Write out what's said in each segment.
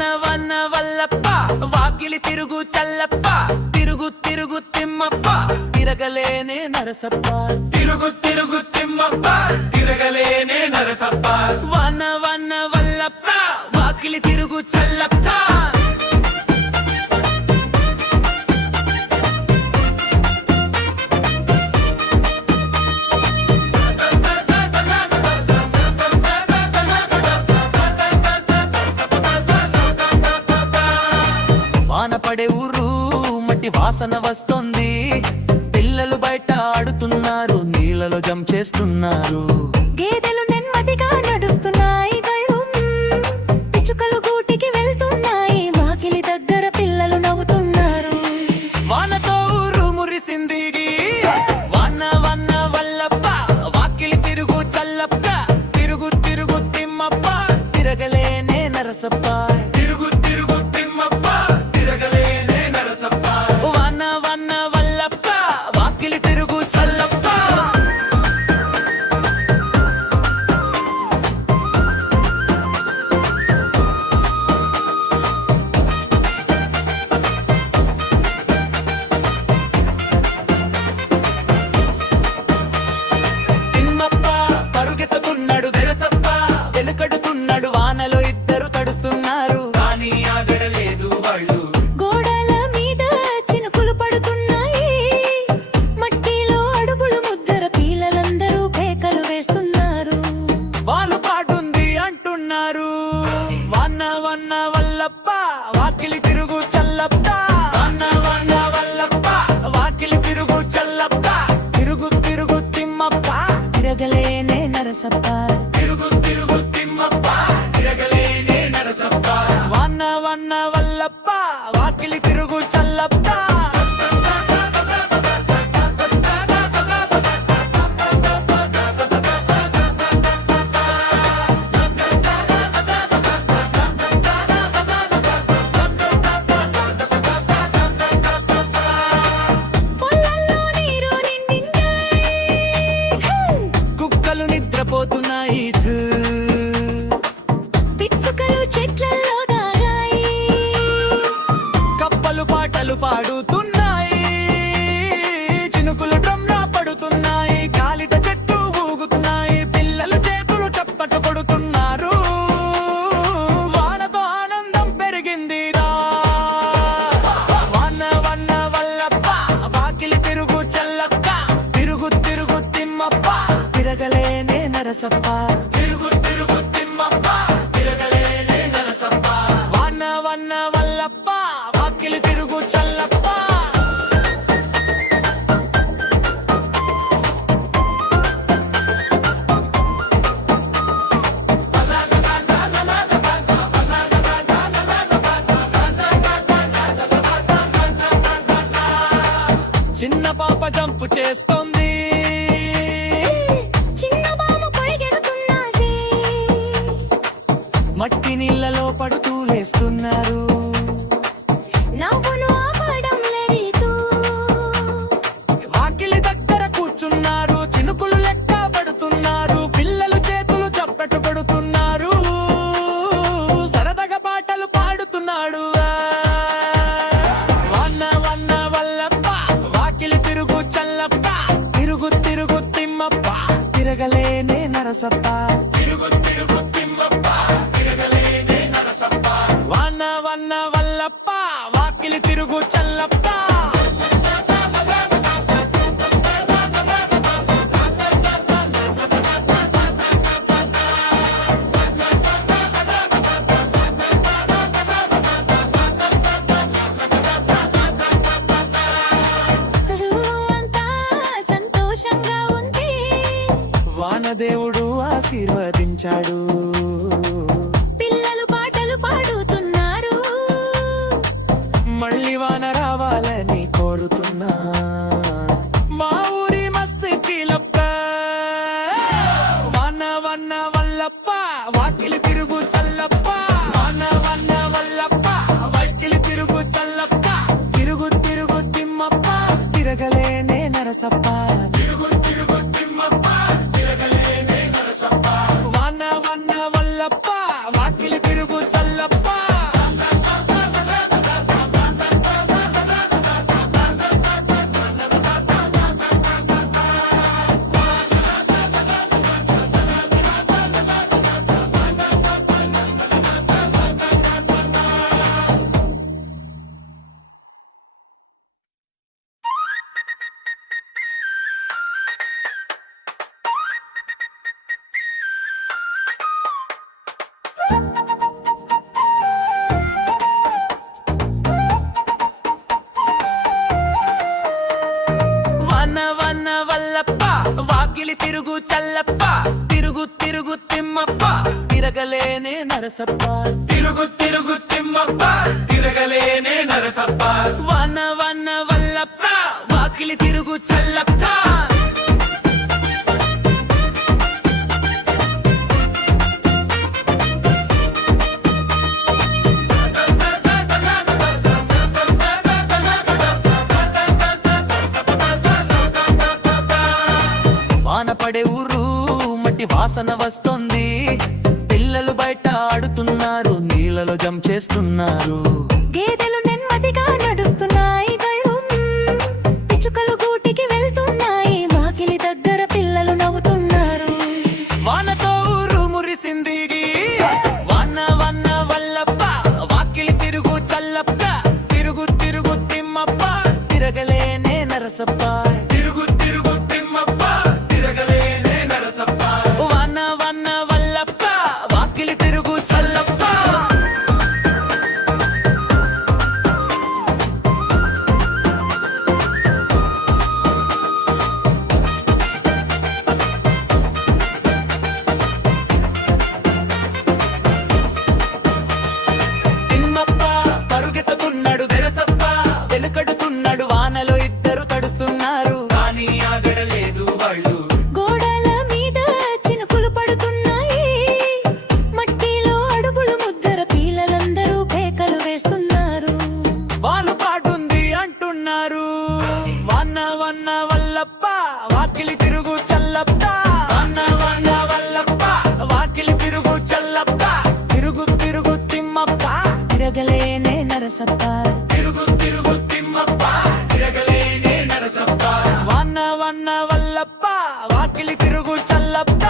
వన్న వన్న వల్లప్ప వాకిలి తిరుగు చల్లప్ప తిరుగు తిరుగు తిమ్మప్ప తిరగలేనే నరసప్ప తిరుగు తిరుగు తిమ్మప్ప తిరగలేనే నరసప్ప వన్న వన్న వల్లప్ప వాకిలి తిరుగు చల్లప్ప వానపడే ఊరు మట్టి వాసన వస్తుంది పిల్లలు బయట ఆడుతున్నారు నీళ్ళలో జంప్ చేస్తున్నారు గేదెలు నెమ్మదిగా నడుస్తున్నాయి పిచ్చుకలు గూటికి వెళ్తున్నాయి వాకిలి దగ్గర పిల్లలు నవ్వుతున్నారు వానతో ఊరు మురిసింది వన్న వన్న వల్లప్ప వాకిలి తిరుగు చల్లప్ప తిరుగు తిరుగు తిమ్మప్ప తిరగలేనే నరసప్ప తిరుగు తిరుగు తిమ్మప్ప తిరగలేనే నరసప్ప వన్న వన్న వల్లప్ప వాకిలి తిరుగు చల్లప్ప తిమ్మప్ప పరుగెత్తుతున్నాడు నరసప్ప వెనుకడుతున్నాడు వానలో ఇద్దరు తడుస్తున్నారు కానీ ఆగడలేదు వాళ్ళు గోడల మీద చినుకులు పడుతున్నాయి మట్టిలో అడుగులు ముద్దర పిల్లలందరూ కేకలు వేస్తున్నారు వాలు పాడుంది అంటున్నారు వన్న వన్న వల్లప్ప వాకిలి తిరుగు చల్లప్ప వన్న వన్న వల్లప్ప వాకిలి తిరుగు చల్లప్ప తిరుగు తిరుగు తిమ్మప్ప తిరగలేనే నరసప్ప తిరుగు తిరుగు తిమ్మప్ప తిరగలేనే నరసప్ప వన్న వన్న వల్లప్ప వాకిలి తిరుగు చల్లప్ప పొలాల్లో నీరు నిండింది కుక్కలు నిద్రపోతున్నాయి పిచ్చుకలు చెట్లలో దాగాయి కప్పలు పాటలు పాడుతున్నాయి చినుకులు డ్రమ్లా పడుతున్నాయి గాలిట చెట్టు ఊగుతున్నాయి పిల్లలు చేతులు చప్పట్లు కొడుతున్నారు వానతో ఆనందం పెరిగింది వన్న వన్న వల్లప్ప వాకిలి తిరుగు చల్లప్ప తిరుగు తిరుగు తిమ్మప్ప తిరగలేనే నరసప్ప తిరుగు తిరుగు తిమ్మప్ప తిరగలేనే నరసప్ప వన్న వన్న వల్లప్ప వాకిలి తిరుగు చల్లప్ప చిన్న పాప జంపు చేస్తోంది చిన్న బాబు పరిగెడుతున్నది మట్టి నీళ్ళలో పడుతూ లేస్తున్నారు నవ్వును ఆపడం లేదు వాకిలి దగ్గర కూర్చున్నారు చినుకులు లెక్క పడుతున్నారు పిల్లలు చేతులు చప్పట్లు కొడుతున్నారు సరదాగా పాటలు పాడుతున్నాడు వన్న వన్న వల్లప్ప వాకిలి తిరుగు చల్లప్ప తిరుగు తిరుగు తిమ్మప్ప తిరగలేనే నరసప్ప తిరుగు తిరుగు తిమ్మప్ప తిరగలేనే నరసప్ప వన్న వన్న వల్లప్ప వాకిలి తిరుగు చల్లప్ప అంతా సంతోషంగా ఉంది వానదేవుడు ఆశీర్వదించాడు పిల్లలు పాటలు పాడుతున్నారు మళ్ళీ వాన రావాలని కోరుతున్నా మా ఊరి మస్తు కీలప్ప వన్న వన్న వల్లప్ప వాకిలి తిరుగు చల్లప్ప వన్న వన్న వల్లప్ప వాకిలి తిరుగు చల్లప్ప తిరుగు తిరుగు తిమ్మప్ప తిరగలేనే నరసప్ప తిరుగు తిరుగు తిమ్మప్ప తిరగలేనే నరసప్ప వన్న వల్ల వల్లప్ప వాకిలి తిరుగు చల్లప్ప తిరుగు చల్లప్ప తిరుగు తిరుగు తిమ్మప్ప తిరగలేనే నరసప్ప తిరుగు తిరుగు తిమ్మప్ప తిరగలేనే నరసప్ప వన వన వల్లప్ప వాకిలి తిరుగు చల్లప్ప వాన పడే ఊరు మట్టి వాసన వస్తుంది పిల్లలు బయట ఆడుతున్నారు నీళ్ళలో జంప్ చేస్తున్నారు గేదెలు నెమ్మదిగా నడుస్తున్నాయి గళ్ళుం. పిచ్చుకలు గూటికి వెళ్తున్నాయి వాకిలి దగ్గర పిల్లలు నవ్వుతున్నారు. వానతో ఊరు మురిసింది వన వన వల్లప్ప వాకిలి తిరుగు చల్లప్ప తిరుగు తిరుగు తిమ్మప్ప తిరగలేనే నరసప్ప తిరుగు తిరుగు తిమ్మప్ప తిరగలేనే నరసప్ప వన వన వల్లప్ప వాకిలి తిరుగు చల్లప్ప తిమ్మప్ప పరుగెత్తుతున్నాడు తెరసప్ప వెనుకడుతున్నాడు వానలో ఇద్దరు తడుస్తున్నారు కానీ ఆగడలేదు వాళ్ళు గోడల మీద చినుకులు పడుతున్నాయి. మట్టిలో అడుగులు ముద్దర పిల్లలందరూ కేకలు వేస్తున్నారు. వాను పాటుంది అంటున్నారు వన వన వల్లప్ప వాకిలి తిరుగు చల్లప్ప వన వన వల్లప్ప వాకిలి తిరుగు చల్లప్ప తిరుగు తిరుగు తిమ్మప్ప తిరగలేనే నరసప్ప తిరుగు తిరుగు తిమ్మప్ప తిరగలేనే నరసప్ప వన వన వల్లప్ప వాకిలి తిరుగు చల్లప్ప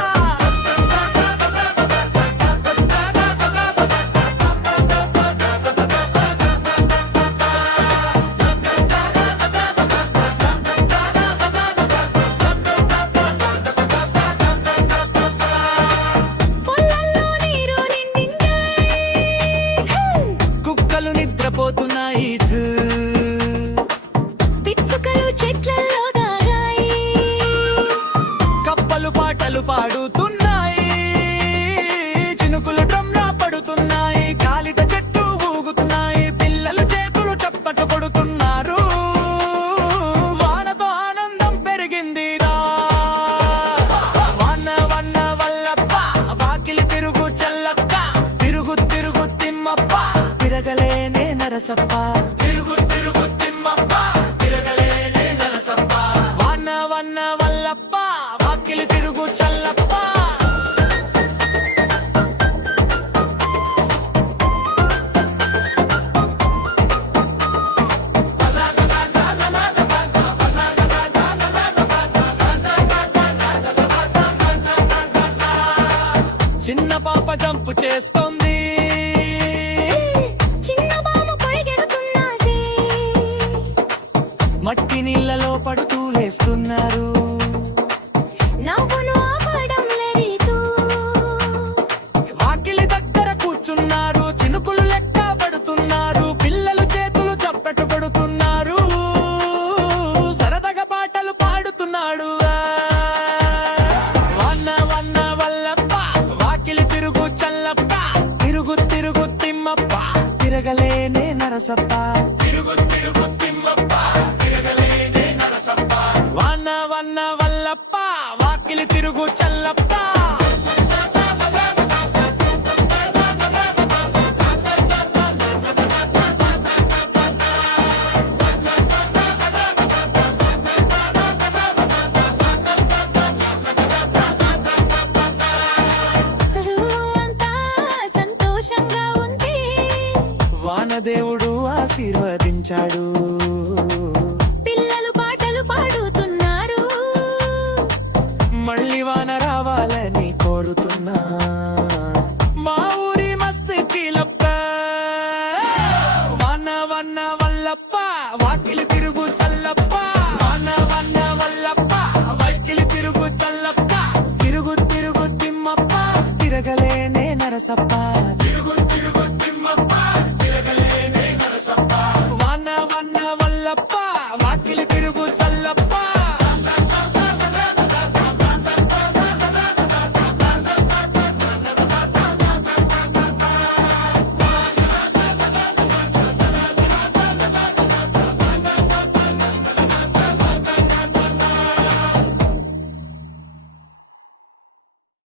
పొలాల్లో నీరు నిండిందాయి. కుక్కలు నిద్రపోతున్నాయి ధూ. పిచ్చుకలు చెట్లలో దాగాయి. కప్పలు పాటలు పాడుతున్నాయి చినుకులు డ్రమ్లా పడుతున్నాయి గాలిత చెట్టు ఊగుతున్నాయి పిల్లలు చేతులు చప్పట కొడుతున్నారు వానతో ఆనందం పెరిగిందిరా వన వన వల్లప్ప వాకిలి తిరుగు చల్లప్ప తిరుగు తిరుగు తిమ్మప్ప తిరగలేనే నరసప్ప తిరుగు తిరుగు తిమ్మప్ప తిరగలేనే నరసప్ప వన వన వల్లప్ప వాకిలి తిరుగు చల్లప్ప చిన్న పాప జంపు చేస్తోంది చిన్న బామ పరిగెడుతున్నది. మట్టి నీళ్ళలో పడుతూ లేస్తున్నారు నవ్వును ఆపడం లేదు. వాకిలి దగ్గర కూర్చున్నారు చినుకులు లెక్క పడుతున్నారు పిల్లలు చేతులు చప్పట్లు కొడుతున్నారు సరదాగా పాటలు పాడుతున్నాడు వన వన వల్లప్ప వాకిలి తిరుగు చల్లప్ప తిరుగు తిరుగు తిమ్మప్ప తిరగలేనే నరసప్ప తిరుగు తిరుగు తిమ్మప్ప తిరగలేనే నరసప్ప వన వన వల్లప్ప వాకిలి తిరుగు చల్లప్ప అంతా సంతోషంగా ఉంది. వానదేవుడు ఆశీర్వదించాడు పిల్లలు పాటలు పాడుతున్నారు. మళ్ళీ వాన రావాలని కోరుతున్నా మా ఊరి మస్తీ పీలప్ప వన వన వల్లప్ప వాకిలి తిరుగు చల్లప్ప వన వన వల్లప్ప వాకిలి తిరుగు చల్లప్ప తిరుగు తిరుగు తిమ్మప్ప తిరగలేనే నరసప్ప